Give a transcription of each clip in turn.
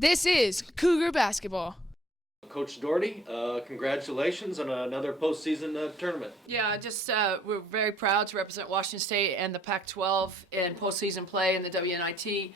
This is Cougar basketball. Coach Daugherty, congratulations on another postseason tournament. Yeah, we're very proud to represent Washington State and the Pac-12 in postseason play in the WNIT.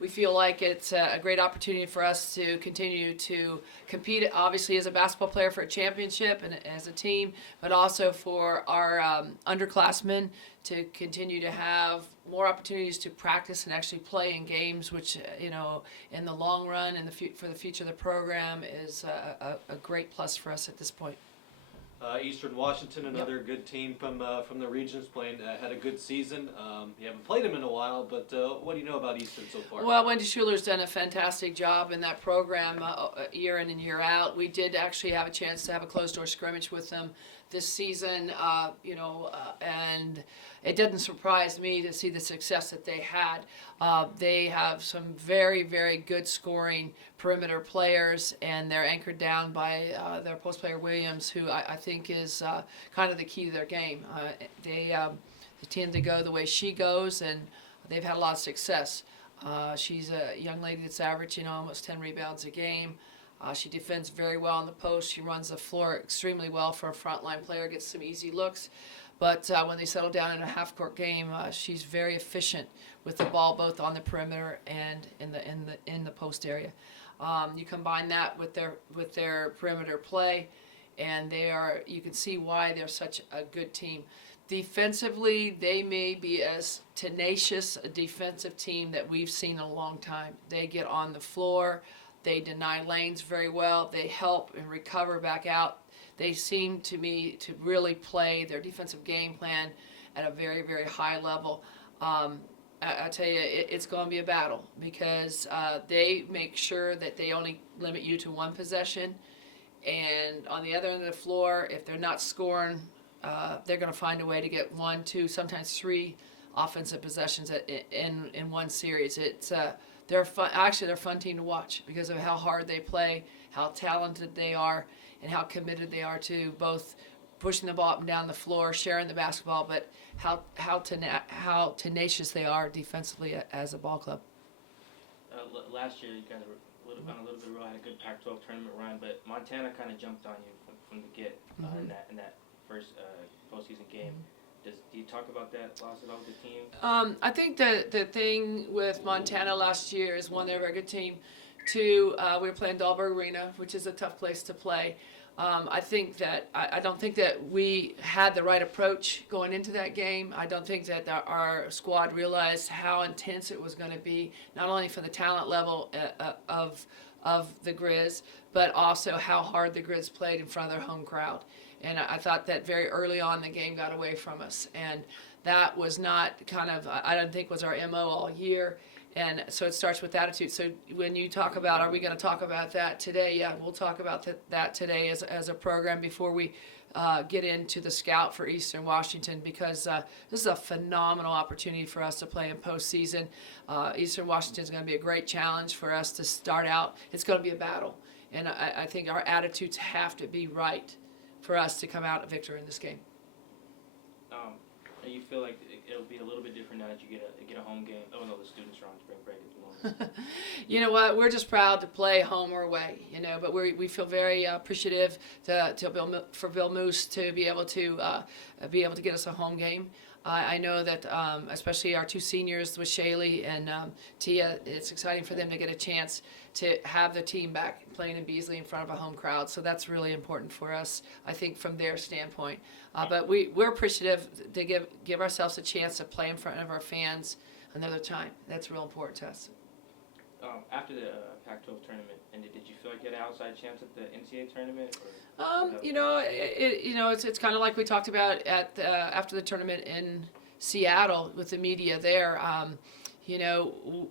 We feel like it's a great opportunity for us to continue to compete, obviously as a basketball player for a championship and as a team, but also for our underclassmen to continue to have more opportunities to practice and actually play in games, which in the long run and for the future of the program is a great plus for us at this point. Eastern Washington, another good team from the regions, had a good season. You haven't played them in a while, but what do you know about Eastern so far? Well, Wendy Schuler's done a fantastic job in that program year in and year out. We did actually have a chance to have a closed-door scrimmage with them this season, and it didn't surprise me to see the success that they had. They have some very, very good scoring perimeter players, and they're anchored down by their post player Williams, who I think is kind of the key to their game. They tend to go the way she goes, and they've had a lot of success. She's a young lady that's averaging almost 10 rebounds a game. She defends very well on the post. She runs the floor extremely well for a frontline player, gets some easy looks. But when they settle down in a half-court game, she's very efficient with the ball, both on the perimeter and in the post area. You combine that with their perimeter play, and you can see why they're such a good team. Defensively, they may be as tenacious a defensive team that we've seen in a long time. They get on the floor. They deny lanes very well. They help and recover back out. They seem to me to really play their defensive game plan at a very, very high level. I tell you, it's going to be a battle because they make sure that they only limit you to one possession. And on the other end of the floor, if they're not scoring, they're going to find a way to get 1, 2, sometimes 3 offensive possessions in one series. They're fun. Actually, they're a fun team to watch because of how hard they play, how talented they are, and how committed they are to both pushing the ball up and down the floor, sharing the basketball, but how tenacious they are defensively as a ball club. Last year, you guys were on a little bit rough, had a good Pac-12 tournament run, but Montana kind of jumped on you from the get in that first postseason game. Do you talk about that loss at all with the team? I think the thing with Montana last year is, one, they're a very good team. 2, we were playing Dahlberg Arena, which is a tough place to play. I don't think that we had the right approach going into that game. I don't think that our squad realized how intense it was going to be, not only for the talent level of the Grizz, but also how hard the Grizz played in front of their home crowd. And I thought that very early on the game got away from us. And that was not I don't think was our MO all year. And so it starts with attitude. So when you talk about, are we going to talk about that today? Yeah, we'll talk about that today as a program before we get into the scout for Eastern Washington, because this is a phenomenal opportunity for us to play in postseason. Eastern Washington is going to be a great challenge for us to start out. It's going to be a battle. And I think our attitudes have to be right for us to come out a victor in this game. And you feel like it'll be a little bit different now that you get a home game? Oh no, the students are on spring break at the moment. You know what? We're just proud to play home or away. But we feel very appreciative for Bill Moose to be able to get us a home game. I know that especially our 2 seniors with Shaylee and Tia, it's exciting for them to get a chance to have the team back playing in Beasley in front of a home crowd. So that's really important for us, I think, from their standpoint. But we're appreciative to give ourselves a chance to play in front of our fans another time. That's real important to us. After the Pac-12 tournament ended, did you feel like you had an outside chance at the NCAA tournament? It's kind of like we talked about after the tournament in Seattle with the media there.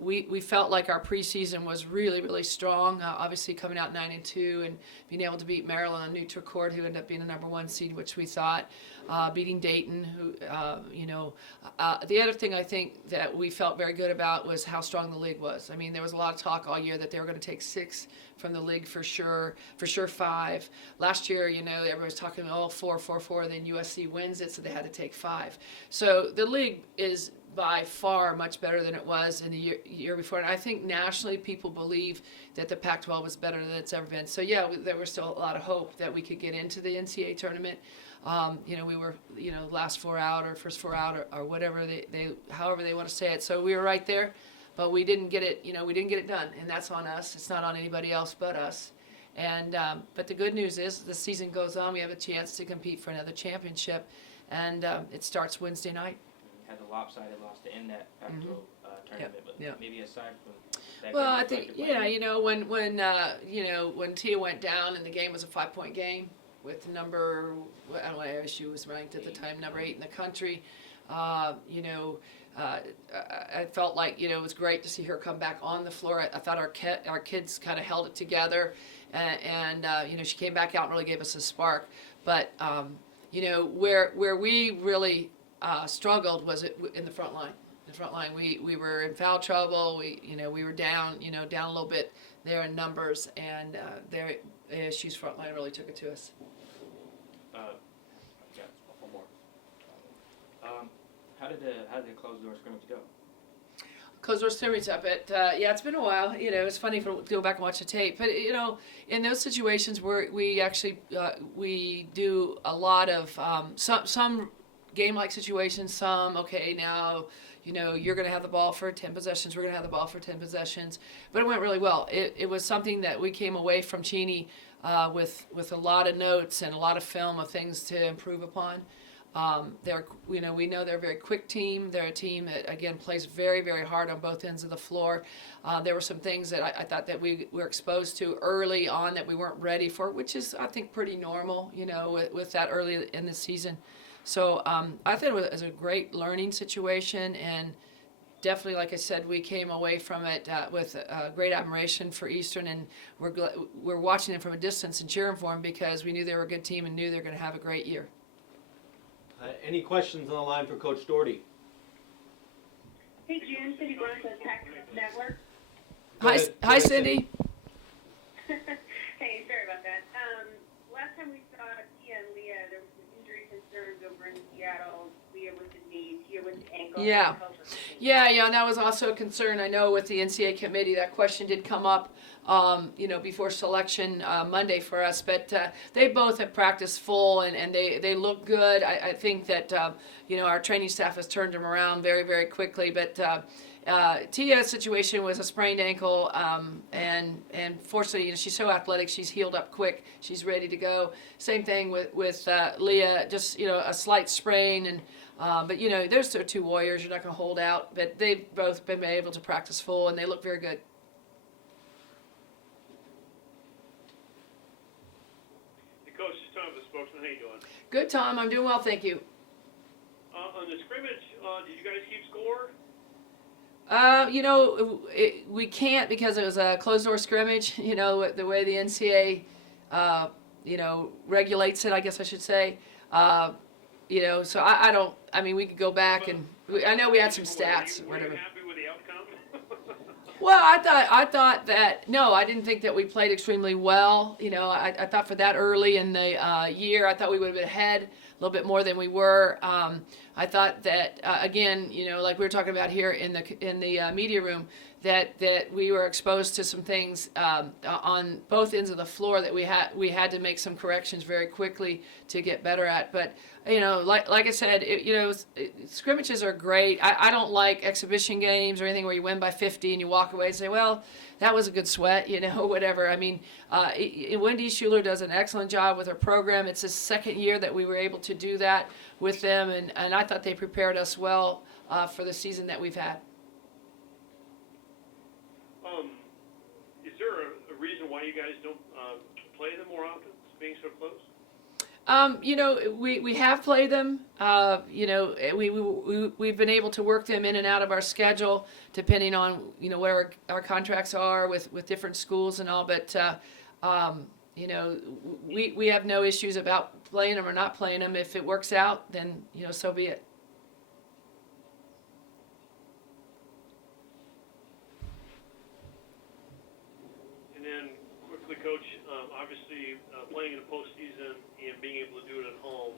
We felt like our preseason was really, really strong. Obviously, coming out 9-2 and being able to beat Maryland on neutral court, who ended up being the number 1 seed, which we thought, beating Dayton, who, the other thing I think that we felt very good about was how strong the league was. I mean, there was a lot of talk all year that they were going to take 6 from the league for sure 5. Last year, everybody was talking, 4, then USC wins it, so they had to take 5. So the league is by far much better than it was in the year before. And I think nationally people believe that the Pac-12 was better than it's ever been. So yeah, there was still a lot of hope that we could get into the NCAA tournament. We were, last four out or first four out or whatever however they want to say it. So we were right there, but we didn't get it, we didn't get it done. And that's on us. It's not on anybody else but us. And, but the good news is the season goes on. We have a chance to compete for another championship. And it starts Wednesday night. Had the lopsided loss to end that Pac-12 tournament, but maybe aside from that. Well, I think when Tia went down and the game was a 5-point game with number, I don't know, she was ranked at the time number 8 in the country. I felt like it was great to see her come back on the floor. I thought our kids kind of held it together, and she came back out and really gave us a spark. But where we really struggled was in the front line. We were in foul trouble. We were down a little bit there in numbers, and their ASU's front line really took it to us. One more. How did the closed door scrimmage go? Closed door scrimmage up at it's been a while. It's funny to go back and watch the tape, but in those situations where we actually we do a lot of some game-like situations. Some now you're going to have the ball for 10 possessions. We're going to have the ball for 10 possessions, but it went really well. It was something that we came away from Cheney with a lot of notes and a lot of film of things to improve upon. We know they're a very quick team. They're a team that, again, plays very, very hard on both ends of the floor. There were some things that I thought that we were exposed to early on that we weren't ready for, which is, I think, pretty normal, with that early in the season. So I thought it was a great learning situation, and definitely, like I said, we came away from it with great admiration for Eastern, and we're watching them from a distance and cheering for them because we knew they were a good team and knew they were going to have a great year. Any questions on the line for Coach Daugherty? Hey, June, Cindy Burns with Tech Network. Hi, Cindy. Hey, sorry about that. Last time we saw Tia and Leah, there was some injury concerns over in Seattle. Leah with the knee, Tia with the ankle. Yeah, and that was also a concern. I know with the NCAA committee, that question did come up, before selection Monday for us. But they both have practiced full, and they look good. I think that, our training staff has turned them around very, very quickly. But Tia's situation was a sprained ankle, and fortunately, she's so athletic. She's healed up quick. She's ready to go. Same thing with Leah, just a slight sprain, and but there's their two warriors. You're not going to hold out, but they've both been able to practice full, and they look very good. The coach is Tom, the spokesman. How you doing? Good, Tom. I'm doing well, thank you. On the scrimmage, did you guys keep score? We can't because it was a closed door scrimmage. The way the NCAA, regulates it, I guess I should say. So I don't. I mean, we could go back and I know we had some stats or whatever. Were you happy with the outcome? Well, I thought that I didn't think that we played extremely well. I thought for that early in the year, I thought we would have been ahead a little bit more than we were. I thought that again, like we were talking about here in the media room, that we were exposed to some things on both ends of the floor that we had to make some corrections very quickly to get better at. But like I said, scrimmages are great. I don't like exhibition games or anything where you win by 50 and you walk away and say, well, that was a good sweat, whatever. I mean, Wendy Schuler does an excellent job with her program. It's the second year that we were able to do that with them, and I thought they prepared us well for the season that we've had. Is there a reason why you guys don't play them more often, being so close? We have played them. We've been able to work them in and out of our schedule, depending on where our contracts are with different schools and all. But we have no issues about playing them or not playing them. If it works out, then so be it. And then quickly, Coach, obviously playing in the postseason and being able to do it at home,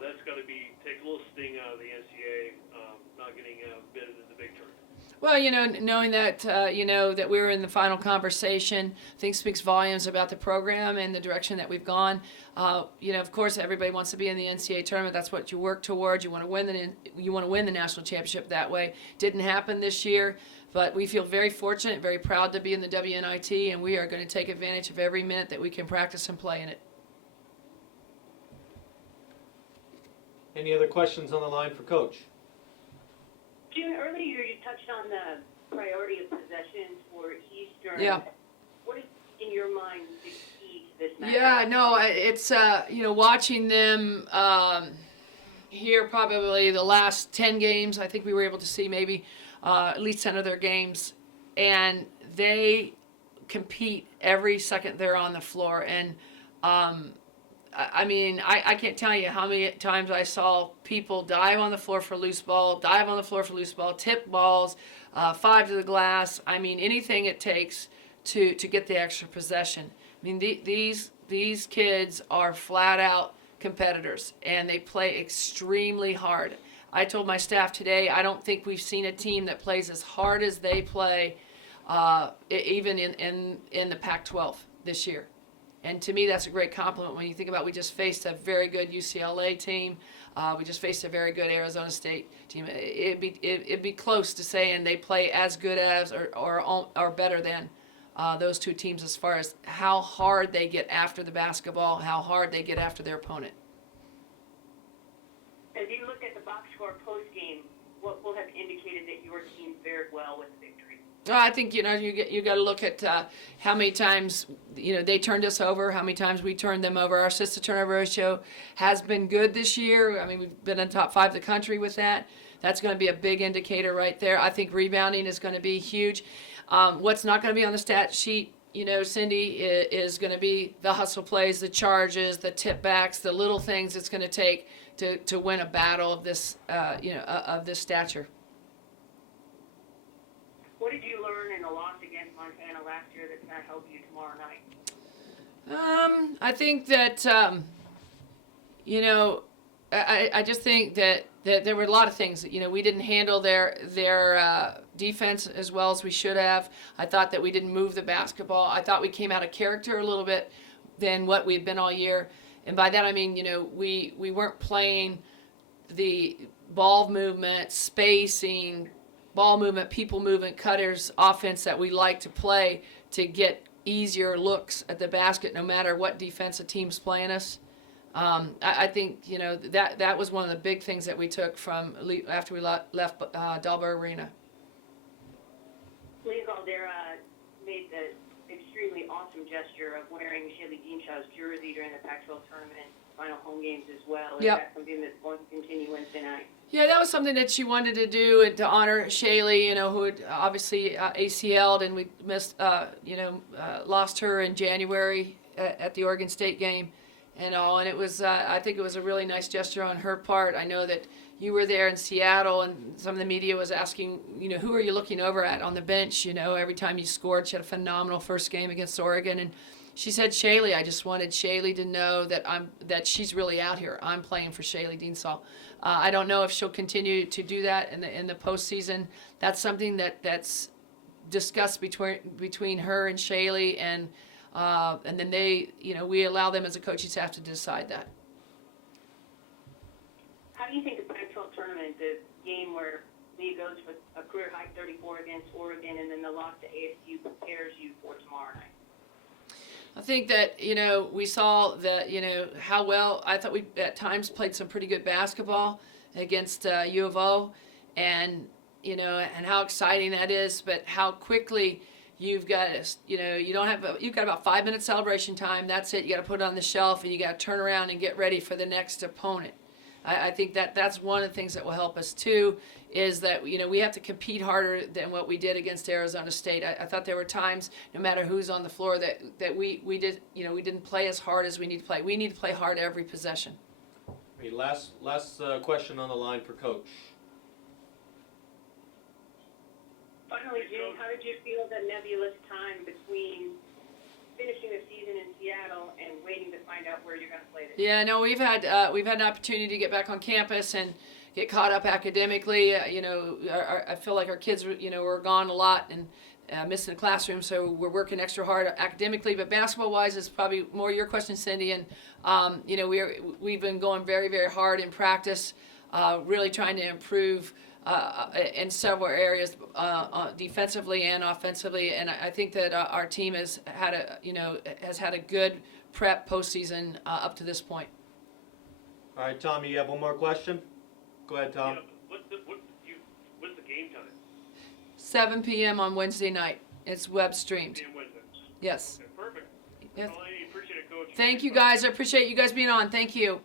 that's got to take a little sting out of the NCAA not getting bid in the big tournament. Well, knowing that, that we were in the final conversation, I think speaks volumes about the program and the direction that we've gone. Of course, everybody wants to be in the NCAA tournament. That's what you work towards. You want to win the national championship that way. Didn't happen this year, but we feel very fortunate, very proud to be in the WNIT, and we are going to take advantage of every minute that we can practice and play in it. Any other questions on the line for Coach? June, earlier you touched on the priority of possessions for Eastern. Yeah. What is, in your mind, the key to this match? Yeah, no, it's, watching them here probably the last 10 games, I think we were able to see maybe at least 10 of their games, and they compete every second they're on the floor. And I can't tell you how many times I saw people dive on the floor for loose ball, tip balls, five to the glass. Anything it takes to get the extra possession. These kids are flat out competitors, and they play extremely hard. I told my staff today, I don't think we've seen a team that plays as hard as they play, even in the Pac-12 this year. And to me, that's a great compliment when you think about we just faced a very good UCLA team. We just faced a very good Arizona State team. It'd be close to saying they play as good as or better than those two teams as far as how hard they get after the basketball, how hard they get after their opponent. As you look at the box score post-game, what will have indicated that your team fared well with the victory? I think you got to look at how many times they turned us over, how many times we turned them over. Our assist to turnover ratio has been good this year. We've been in the top 5 of the country with that. That's going to be a big indicator right there. I think rebounding is going to be huge. What's not going to be on the stat sheet, Cindy, is going to be the hustle plays, the charges, the tip backs, the little things it's going to take to win a battle of this of this stature. What did you learn in the loss against Montana last year that's going to help you tomorrow night? I think that, I just think that there were a lot of things. We didn't handle their defense as well as we should have. I thought that we didn't move the basketball. I thought we came out of character a little bit than what we had been all year. And by that I mean, we weren't playing the ball movement, spacing, ball movement, people movement, cutters, offense that we like to play to get easier looks at the basket no matter what defensive team's playing us. I think, that was one of the big things that we took from after we left Daugherty Arena. Leah Caldera made the extremely awesome gesture of wearing Shaylee Deanshaw's jersey during the Pac-12 tournament final home games as well. Is that something that's going to continue Wednesday night? Yeah, that was something that she wanted to do to honor Shaylee, who had obviously ACL'd, and we lost her in January at the Oregon State game and all. And it was, I think it was a really nice gesture on her part. I know that you were there in Seattle, and some of the media was asking, who are you looking over at on the bench? Every time you scored, she had a phenomenal first game against Oregon, and she said, Shaylee. I just wanted Shaylee to know that she's really out here. I'm playing for Shaylee Deansaw. I don't know if she'll continue to do that in the postseason. That's something that's discussed between her and Shaylee, and then they, we allow them as a coaching staff to decide that. How do you think the Pac-12 tournament, the game where Leah goes for a career high 34 against Oregon and then the loss to ASU, prepares you for tomorrow night? I think that, we saw that, how well, I thought we at times played some pretty good basketball against U of O, and, and how exciting that is, but how quickly you've got to, you've got about 5 minutes celebration time. That's it. You got to put it on the shelf, and you got to turn around and get ready for the next opponent. I think that's one of the things that will help us too, is that we have to compete harder than what we did against Arizona State. I thought there were times, no matter who's on the floor, that we didn't play as hard as we need to play. We need to play hard every possession. Okay, last question on the line for Coach. Finally, Jane, how did you feel the nebulous time between finishing the season in Seattle and waiting to find out where you're going to play this. Yeah, no, we've had an opportunity to get back on campus and get caught up academically. I feel like our kids, were gone a lot and missing the classroom, so we're working extra hard academically. But basketball-wise, it's probably more your question, Cindy. And we've been going very, very hard in practice, really trying to improve in several areas, defensively and offensively. And I think that our team has had a good prep postseason up to this point. All right, Tom, you have one more question? Go ahead, Tom. Yeah, what's the game time? 7 p.m. on Wednesday night. It's web streamed. Game Wednesday. Yes. Okay, perfect. Yes. Well, I appreciate it, Coach. Thank you guys. I appreciate you guys being on. Thank you.